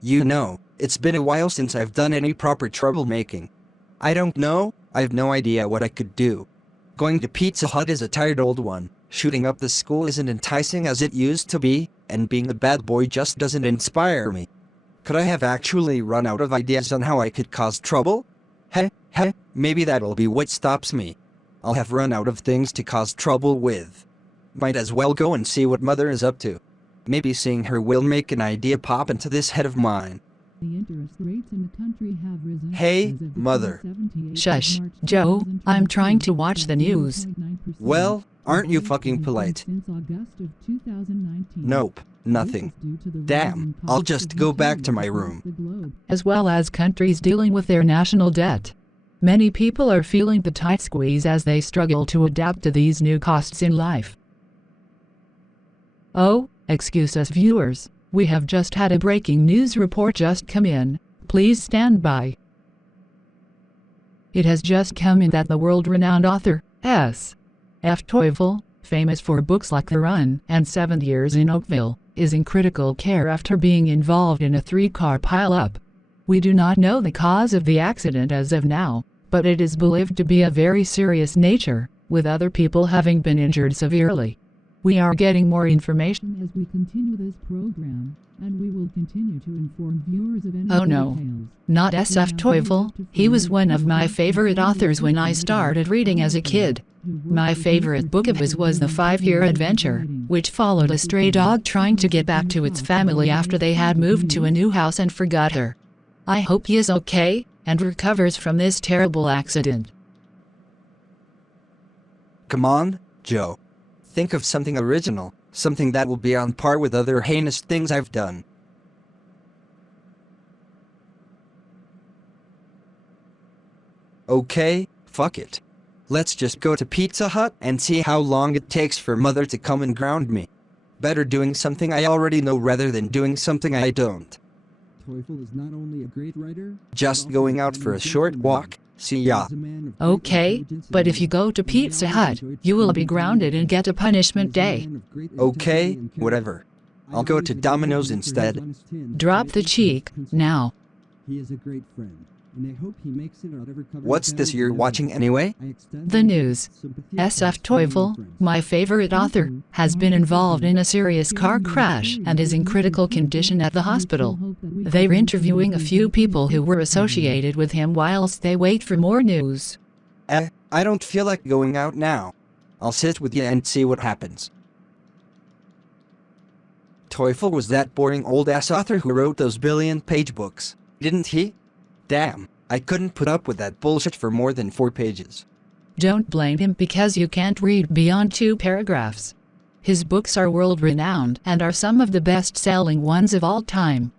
You know, it's been a while since I've done any proper troublemaking. I don't know, I have no idea what I could do. Going to Pizza Hut is a tired old one, shooting up the school isn't enticing as it used to be, and being a bad boy just doesn't inspire me. Could I have actually run out of ideas on how I could cause trouble? Heh, maybe that'll be what stops me. I'll have run out of things to cause trouble with. Might as well go and see what Mother is up to. Maybe seeing her will make an idea pop into this head of mine. The interest rates in the country have risen. Hey, Mother. Shush, Joe, I'm trying to watch the news. Well, aren't you fucking polite? Nope, nothing. Damn, I'll just go back to my room. As well as countries dealing with their national debt. Many people are feeling the tight squeeze as they struggle to adapt to these new costs in life. Oh, excuse us viewers, we have just had a breaking news report just come in. Please stand by. It has just come in that the world-renowned author, S.F. Tueful, famous for books like The Run and 7 Years in Oakville, is in critical care after being involved in a 3-car pileup. We do not know the cause of the accident as of now, but it is believed to be a very serious nature, with other people having been injured severely. We are getting more information as we continue this program, and we will continue to inform viewers of any Oh no, details. not S.F. Tueful. He was one of my favorite authors when I started reading as a kid. My favorite book of his was The 5-Year Adventure, which followed a stray dog trying to get back to its family after they had moved to a new house and forgot her. I hope he is okay and recovers from this terrible accident. Come on, Joe. Think of something original, something that will be on par with other heinous things I've done. Okay, fuck it. Let's just go to Pizza Hut and see how long it takes for Mother to come and ground me. Better doing something I already know rather than doing something I don't. Tueful is not only a great writer, Just going out for a short walk. See ya. Okay, but if you go to Pizza Hut, you will be grounded and get a punishment day. Okay, whatever. I'll go to Domino's instead. Drop the cheek, now. He is a great friend, and I hope he makes it out ever cover. What's this you're watching anyway? The news. S.F. Tueful, my favorite author, has been involved in a serious car crash and is in critical condition at the hospital. They're interviewing a few people who were associated with him whilst they wait for more news. I don't feel like going out now. I'll sit with you and see what happens. Tueful was that boring old-ass author who wrote those billion-page books, didn't he? Damn, I couldn't put up with that bullshit for more than 4 pages. Don't blame him because you can't read beyond 2 paragraphs. His books are world-renowned and are some of the best-selling ones of all time.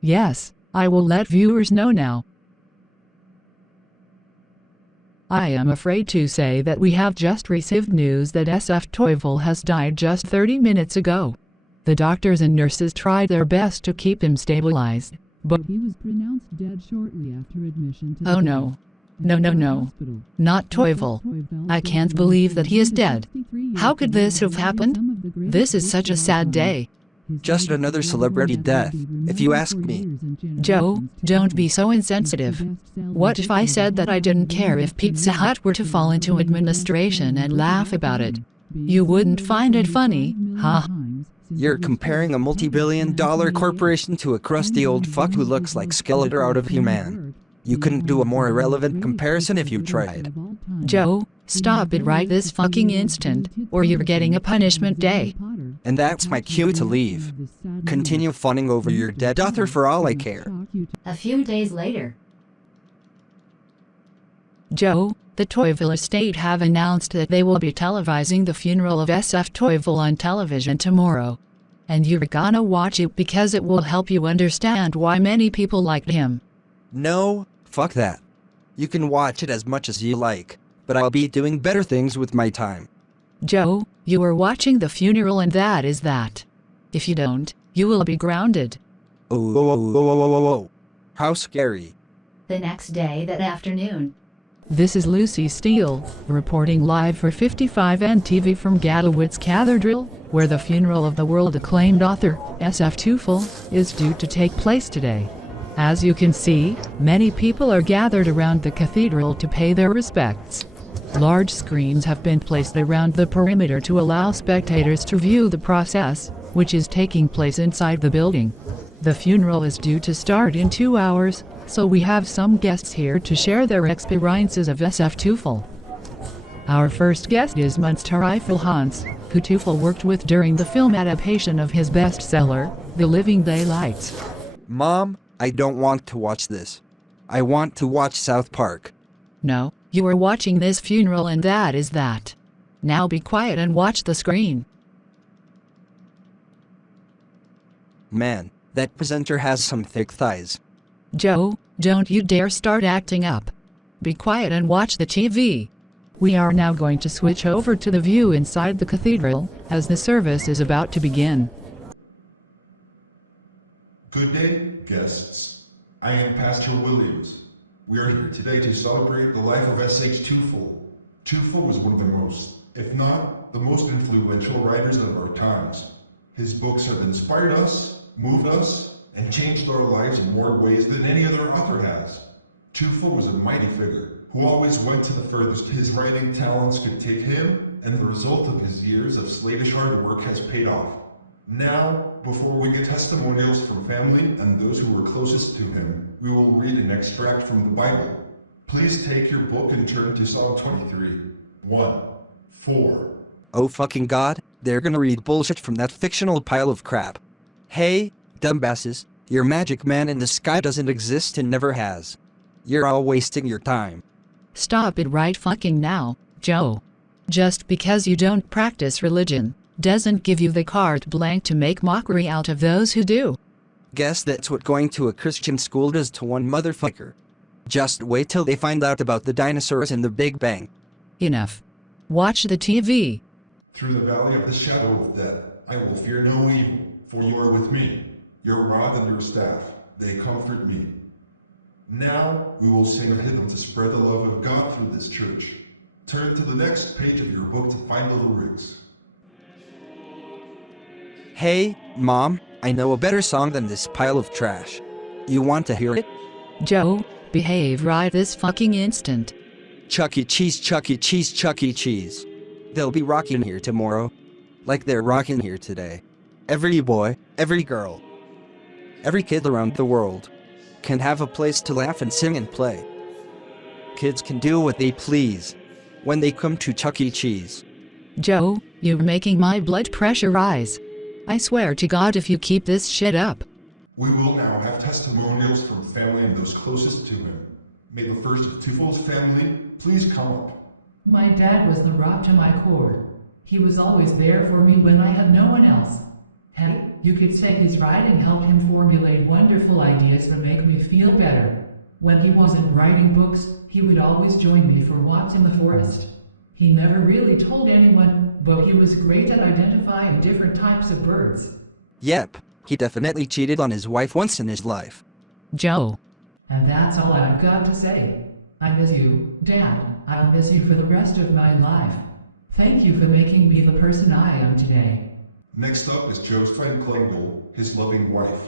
Yes, I will let viewers know now. I am afraid to say that we have just received news that S.F. Tueful has died just 30 minutes ago. The doctors and nurses tried their best to keep him stabilized, but he was pronounced dead shortly after admission to oh no. No. Not Tueful. I can't believe that he is dead. How could this have happened? This is such a sad day. Just another celebrity death, if you ask me. Joe, don't be so insensitive. What if I said that I didn't care if Pizza Hut were to fall into administration and laugh about it? You wouldn't find it funny, huh? You're comparing a multi-billion-dollar corporation to a crusty old fuck who looks like Skeletor out of He-Man. You couldn't do a more irrelevant comparison if you tried. Joe, stop it right this fucking instant, or you're getting a punishment day. And that's my cue to leave. Continue fawning over your dead author for all I care. A few days later. Joe, the Tueful estate have announced that they will be televising the funeral of S.F. Tueful on television tomorrow. And you're gonna watch it because it will help you understand why many people liked him. No, fuck that. You can watch it as much as you like, but I'll be doing better things with my time. Joe, you are watching the funeral and that is that. If you don't, you will be grounded. Oh. How scary. The next day that afternoon. This is Lucy Steele, reporting live for 55N TV from Gadowitz Cathedral, where the funeral of the world-acclaimed author, S.F. Tueful, is due to take place today. As you can see, many people are gathered around the cathedral to pay their respects. Large screens have been placed around the perimeter to allow spectators to view the process, which is taking place inside the building. The funeral is due to start in 2 hours, so we have some guests here to share their experiences of S.F. Tueful. Our first guest is Munster Eiffel Hans, who Tueful worked with during the film adaptation of his bestseller, The Living Daylights. Mom, I don't want to watch this. I want to watch South Park. No, you are watching this funeral and that is that. Now be quiet and watch the screen. Man, that presenter has some thick thighs. Joe, don't you dare start acting up. Be quiet and watch the TV. We are now going to switch over to the view inside the cathedral, as the service is about to begin. Good day, guests. I am Pastor Williams. We are here today to celebrate the life of S.H. Tueful. Tueful was one of the most, if not the most influential writers of our times. His books have inspired us, moved us, and changed our lives in more ways than any other author has. Tueful was a mighty figure, who always went to the furthest his writing talents could take him, and the result of his years of slavish hard work has paid off. Now, before we get testimonials from family and those who were closest to him, we will read an extract from the Bible. Please take your book and turn to Psalm 23. 1, 4. Oh fucking god, they're gonna read bullshit from that fictional pile of crap. Hey, dumbasses, your magic man in the sky doesn't exist and never has. You're all wasting your time. Stop it right fucking now, Joe. Just because you don't practice religion doesn't give you the carte blanche to make mockery out of those who do. Guess that's what going to a Christian school does to one motherfucker. Just wait till they find out about the dinosaurs and the Big Bang. Enough. Watch the TV. Through the valley of the shadow of death, I will fear no evil, for you are with me. Your rod and your staff, they comfort me. Now, we will sing a hymn to spread the love of God through this church. Turn to the next page of your book to find the lyrics. Hey, Mom, I know a better song than this pile of trash. You want to hear it? Joe, behave right this fucking instant. Chuck E. Cheese, Chuck E. Cheese, Chuck E. Cheese. They'll be rocking here tomorrow. Like they're rocking here today. Every boy, every girl, every kid around the world can have a place to laugh and sing and play. Kids can do what they please when they come to Chuck E. Cheese. Joe, you're making my blood pressure rise. I swear to God if you keep this shit up. We will now have testimonials from family and those closest to him. May the first of Tueful's family please come up. My dad was the rock to my core. He was always there for me when I had no one else. Hey, you could say his writing helped him formulate wonderful ideas that make me feel better. When he wasn't writing books, he would always join me for walks in the forest. He never really told anyone, but he was great at identifying different types of birds. Yep, he definitely cheated on his wife once in his life. Joe. And that's all I've got to say. I miss you, Dad. I'll miss you for the rest of my life. Thank you for making me the person I am today. Next up is Josephine Klingel, his loving wife.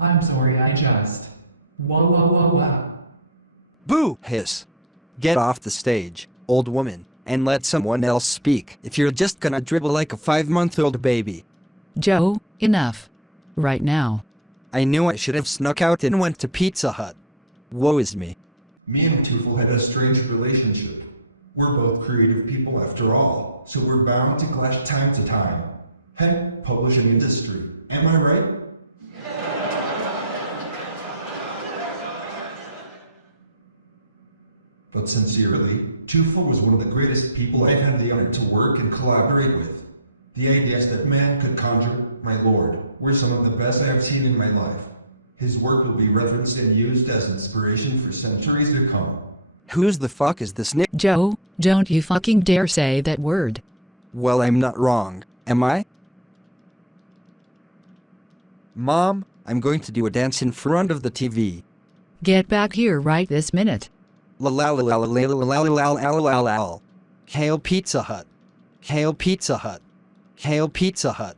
I'm sorry, I just... Whoa, whoa, whoa, whoa. Boo! Hiss. Get off the stage, old woman, and let someone else speak if you're just gonna dribble like a 5-month-old baby. Joe, enough. Right now. I knew I should have snuck out and went to Pizza Hut. Woe is me. Me and Tueful had a strange relationship. We're both creative people after all, so we're bound to clash time to time. Heck, publishing industry. Am I right? But sincerely, Tueful was one of the greatest people I've had the honor to work and collaborate with. The ideas that man could conjure, my lord, were some of the best I have seen in my life. His work will be referenced and used as inspiration for centuries to come. Who's the fuck is this Nick? Joe, don't you fucking dare say that word. Well, I'm not wrong, am I? Mom, I'm going to do a dance in front of the TV. Get back here right this minute. La la la la la la la la la la la la la. Hail Pizza Hut. Hail Pizza Hut. Hail Pizza Hut.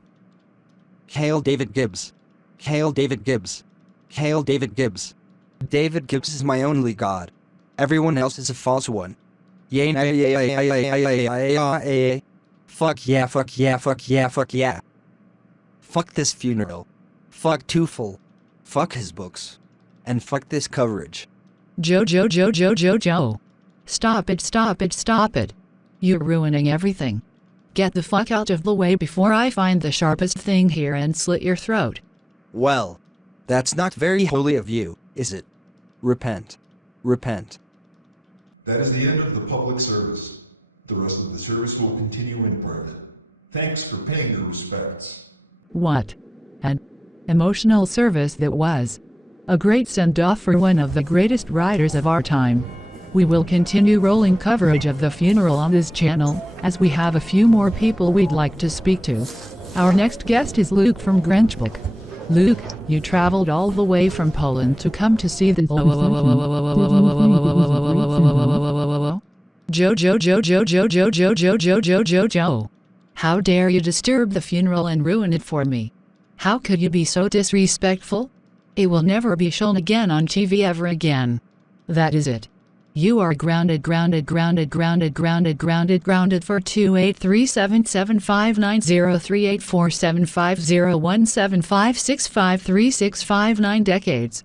Hail David Gibbs. Hail David Gibbs. Hail David Gibbs. David Gibbs is my only god. Everyone else is a false one. Yay, fuck yeah, fuck yeah, fuck yeah, fuck yeah. Fuck this funeral. Fuck Tueful. Fuck his books. And fuck this coverage. Joe. Stop it, stop it, stop it. You're ruining everything. Get the fuck out of the way before I find the sharpest thing here and slit your throat. Well, that's not very holy of you, is it? Repent. Repent. That is the end of the public service. The rest of the service will continue in private. Thanks for paying your respects. What an emotional service that was. A great send-off for one of the greatest writers of our time. We will continue rolling coverage of the funeral on this channel, as we have a few more people we'd like to speak to. Our next guest is Luke from Grinchbook. Luke, you traveled all the way from Poland to come to see the Joe. How dare you disturb the funeral and ruin it for me? How could you be so disrespectful? It will never be shown again on TV ever again. That is it. You are grounded for 28377590384750175653653659 decades.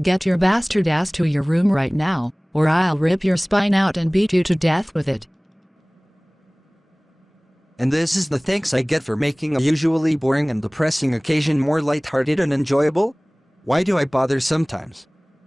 Get your bastard ass to your room right now, or I'll rip your spine out and beat you to death with it. And this is the thanks I get for making a usually boring and depressing occasion more lighthearted and enjoyable? Why do I bother sometimes?